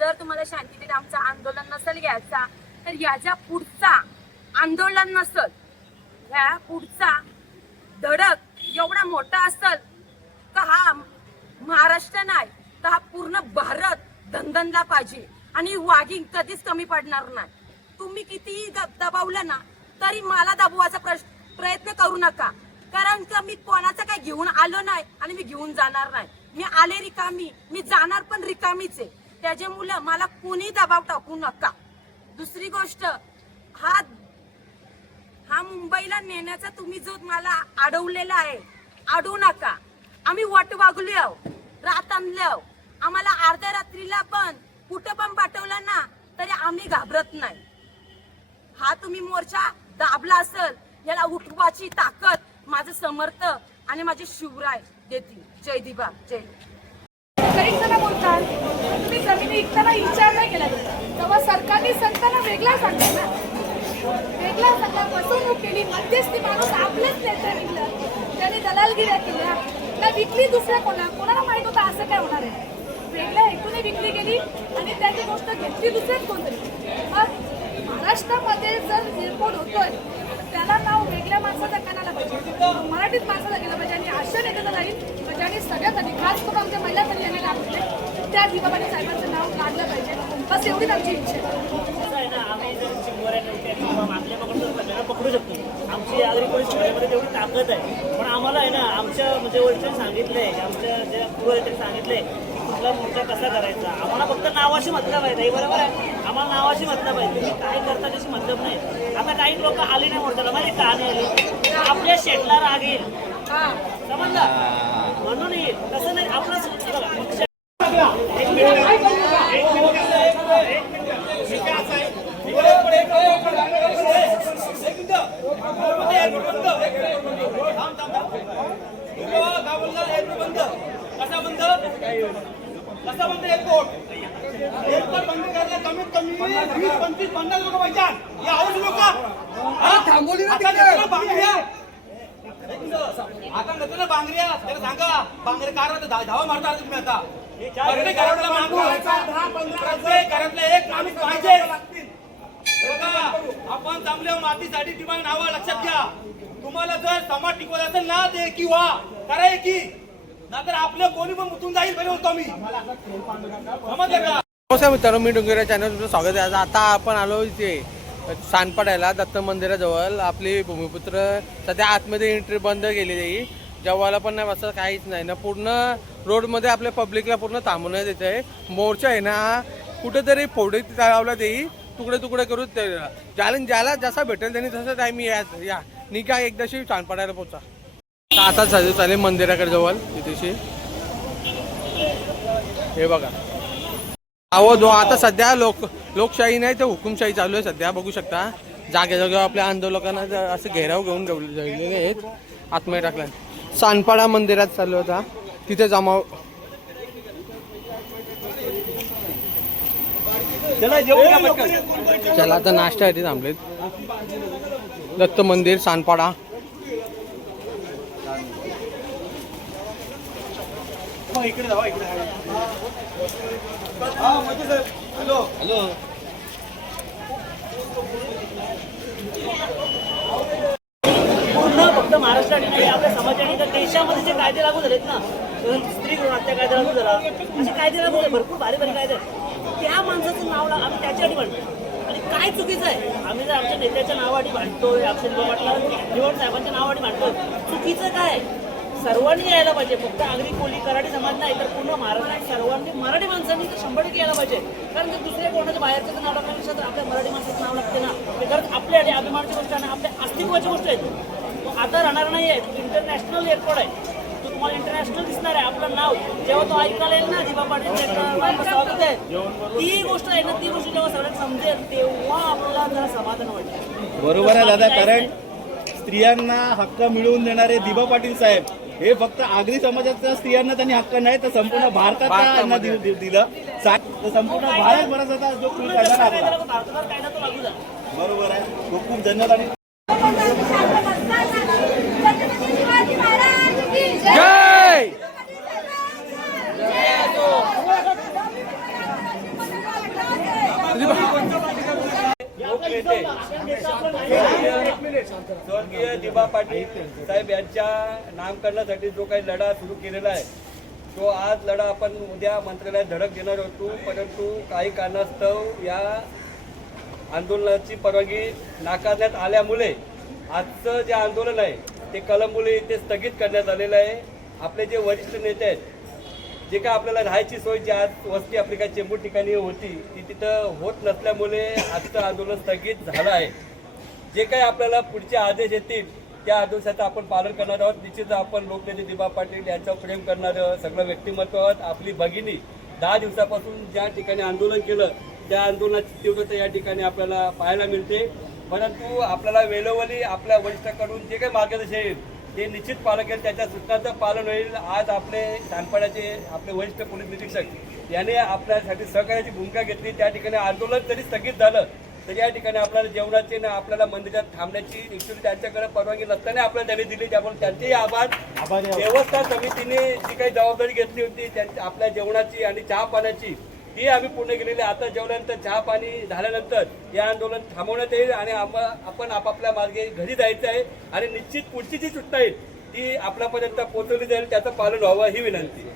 जर तुम्हाला शांततेत आमचं आंदोलन नसेल घ्यायचा तर याच्या पुढचा आंदोलन नसल, ह्या पुढचा धडक एवढा मोठा असेल का हा महाराष्ट्र नाही तर हा पूर्ण भारत दणदणला पाहिजे आणि वाघीण कधीच कमी पडणार नाही. तुम्ही कितीही दबावलं ना तरी मला दबवायचा प्रयत्न करू नका, कारण का मी कोणाचं काय घेऊन आलो नाही आणि मी घेऊन जाणार नाही. मी आले रिकामी, मी जाणार पण रिकामीच आहे. त्याच्यामुळे मला कोणी दबाव टाकू नका. दुसरी गोष्ट, हा मुंबईला नेण्याचा तुम्ही जो मला अडवलेला आहे, अडवू नका. आम्ही वाट वागलो आहो, रात आणले आहो. आम्हाला अर्ध्या रात्रीला पण कुठं पण पाठवलं ना तरी आम्ही घाबरत नाही. हा तुम्ही मोर्चा दाबला असेल, याला उठवाची ताकद माझं समर्थ आणि माझे शिवराय देतील. जय दिवा, जय. काही जण बोलतात तुम्ही जमिनी विकताना विचार नाही केला, तेव्हा सरकारने संतांना वेगळा सांगतो ना, वेगळा सांगा. फसवणूक केली, मध्यस्थी माणूस आपलेच नेते विकलं, त्यांनी दलालगिऱ्या केल्या, त्या विकली दुसऱ्या कोणाला माहित होतं असं काय होणार आहे. वेगळ्या हेतूने विकली गेली आणि त्याची गोष्ट घेतली दुसऱ्याच कोणतरी. मग महाराष्ट्रामध्ये जर रिपोर्ट होतोय त्याला नाव वेगळ्या माणसाचा कानाला पाहिजे, मराठीत माणसाला गेलं पाहिजे आणि अशा नेत्याला जाईल ज्यांनी सगळ्यासाठी खास करून आमच्या महिला तरी यांनी काम केले त्या दिवाबाई साहेबांचं नाव काढलं पाहिजे. बस एवढीच आमची इच्छा आहे. आम्ही जर मागल्या पकडू शकतो, आमची आगरी पोलीस ठाण्यामध्ये तेवढी ताकद आहे. पण आम्हाला आहे ना आमच्या म्हणजे वरिष्ठांनी सांगितलंय, आमच्या ज्या पूर्वजांनी सांगितलंय कुठला मोर्चा कसा करायचा. आम्हाला फक्त नावाशी मतलब आहे, नाही बरोबर आहे, आम्हाला नावाशी मतलब आहे. तुम्ही काय करता त्याशी मतलब नाही. आता काही लोक आले नाही मोर्चाला, म्हणजे का नाही आले, आपल्या शेटला राग येईल समजलं म्हणून येईल, तसं नाही. आपलं कसा बंद एअरपोर्ट बंद करायला कमीत कमी 20-25-50 लोक पाहिजे. या आऊस लोक थांबवली ना बांगड्या, आता नव्हतं ना बांगड्या, त्याला सांगा बांगडे कार धावा मारता तुम्ही. आता प्रत्येक घरातला एक माणूस पाहिजे. आपण जमल्यावर मातीसाठी तुम्हाला नावं लक्षात घ्या. तुम्हाला जर समाज टिकवत असेल ना ते की वा करा की, नाहीतर आपलं कोणी पण मुतून जाईल. बरे होतो मी समजलं का. नमस्कार मित्रांनो, मी डोंगेरा चॅनल तुमचं स्वागत आहे. आता आपण आलो इथे सानपाड्याला दत्त मंदिराजवळ. आपली भूमिपुत्र सध्या आतमध्ये एंट्री बंद केलेली आहे, जेव्हाला पण नाही असं काहीच नाही ना. पूर्ण रोडमध्ये आपल्या पब्लिकला पूर्ण थांबवण्यात येत आहे. मोर्चा आहे ना कुठेतरी फोडे लावला देई, तुकडे तुकडे करू. ज्याला जसा भेटेल त्यांनी तसं टाईम या निघा एकदाशी सानपाड्याला पोचा. आता चालेल मंदिराकडे जवळ तिथेशी. हे बघा अहो जो आता सध्या लोकशाही नाही तर हुकुमशाही चालू आहे सध्या. बघू शकता जागेजागेवर आपल्या आंदोलकांना असं घेराव घेऊन ठेवलेले आहेत. आतमध्ये टाकला सानपाडा मंदिरात चालू होता, तिथे जमाव. चला आता नाश्ता आहे ते थांबलेत. दत्त मंदिर सानपाडा. इकडे जावा, इकडे. Hello hello. पूर्ण फक्त महाराष्ट्रात नाही, आपल्या समाजाने तर देशामध्ये जे कायदे लागू झालेत ना, स्त्री भ्रूण हत्या कायदा लागू झाला, असे कायदे लागू झाले भरपूर भारी भारी कायदे. त्या माणसाचं नाव आम्ही त्याच्यासाठी भांडतो. आणि काय चुकीचं आहे, आम्ही जर आमच्या नेत्याच्या नावासाठी भांडतोय, अक्षय निवड साहेबांच्या नावासाठी भांडतोय, चुकीचं काय. सर्वांनी यायला पाहिजे, फक्त आगरी कोळी कराडी समाज नाही तर पूर्ण महाराष्ट्रात सर्वांनी मराठी माणसांनी तर 100% यायला पाहिजे. कारण जर दुसऱ्या कोणाच्या बाहेरचं नाव लागण्यापेक्षा तर आपल्या मराठी माणसाचं नाव लागते ना. खरंच आपल्या अभिमानाची गोष्ट आहे, आपल्या अस्तित्वाची गोष्ट आहे. आता राहणार नाही आहे, इंटरनॅशनल एअरपोर्ट आहे, तो तुम्हाला इंटरनॅशनल दिसणार आहे. आपलं नाव जेव्हा तो ऐकायला येईल ना, दिवा पाटील स्वागत आहे, ती गोष्ट आहे ना, ती गोष्ट जेव्हा सगळ्यांना समजेल तेव्हा आपल्याला जरा समाधान वाटेल. बरोबर आहे दादा, कारण स्त्रियांना हक्क मिळवून देणारे दिबा पाटील साहेब हे फक्त आगरी समाजाच्या स्त्रियांना त्यांनी हक्क नाही तर संपूर्ण भारतात त्यांना दिलं. संपूर्ण भारत बराच जो बरोबर आहे. खूप खूप धन्यवाद. आणि नेते स्वर्गीय दिबा पाटील साहेब यांच्या नामकरणासाठी जो काही लढा सुरू केलेला आहे तो आज लढा आपण उद्या मंत्रालयात धडक देणार होतो, परंतु काही कारणास्तव या आंदोलनाची परवानगी नाकारण्यात आल्यामुळे आजचं जे आंदोलन आहे ते कलंबोली इथे स्थगित करण्यात आलेलं आहे. आपले जे वरिष्ठ नेते आहेत, जे काय आपल्याला राहायची सोय जी आज वस्ती आपली काही चेंबूर ठिकाणी होती ती तिथं होत नसल्यामुळे आजचं आंदोलन स्थगित झालं आहे. जे काही आपल्याला पुढचे आदेश येतील त्या आदेशाचं आपण पालन करणार आहोत. निश्चितच आपण लोकनेते दिबा पाटील यांच्यावर प्रेम करणारं सगळं व्यक्तिमत्व आहोत. आपली भगिनी 10 दिवसापासून ज्या ठिकाणी आंदोलन केलं त्या आंदोलनाची तीव्रता या ठिकाणी आपल्याला पाहायला मिळते. परंतु आपल्याला वेळोवेळी आपल्या वरिष्ठांकडून जे काही मार्गदर्शन येईल ते निश्चित पालन केलं, त्याच्या सूचनांचं पालन होईल. आज आपले सानपाड्याचे आपले वरिष्ठ पोलीस निरीक्षक याने आपल्यासाठी सहकार्याची भूमिका घेतली. त्या ठिकाणी आंदोलन जरी स्थगित झालं तर या ठिकाणी आपल्याला जेवणाची ना आपल्याला मंदिरात थांबण्याची ऍक्च्युली त्यांच्याकडे परवानगी नसताना आपल्याला त्यांनी दिली, त्यामुळे त्यांचेही आभार. व्यवस्था समितीने जी काही जबाबदारी घेतली होती त्यांच्या आपल्या जेवणाची आणि चहा पाण्याची ती आम्ही पूर्ण केलेली. आता जेवल्यानंतर चहा पाणी झाल्यानंतर हे आंदोलन थांबवण्यात येईल आणि आपण आपापल्या मार्गे घरी जायचं आहे आणि निश्चित पुढची जी सूचना येईल ती आपल्यापर्यंत पोहोचवली जाईल, त्याचं पालन व्हावं ही विनंती.